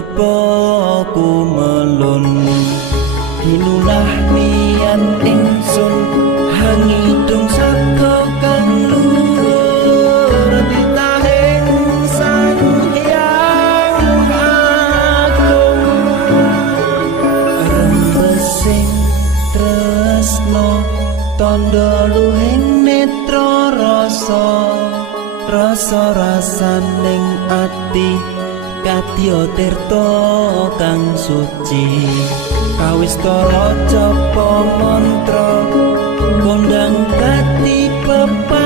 rupa kumelun hinulah niat ingsun hangidung saka kang luhur titahing Sang Hyang Agung rembesing tresno tondo luhing netra rasa rasaning ati kadya tirta kang suci kawistara japa mantra kondang kati pepa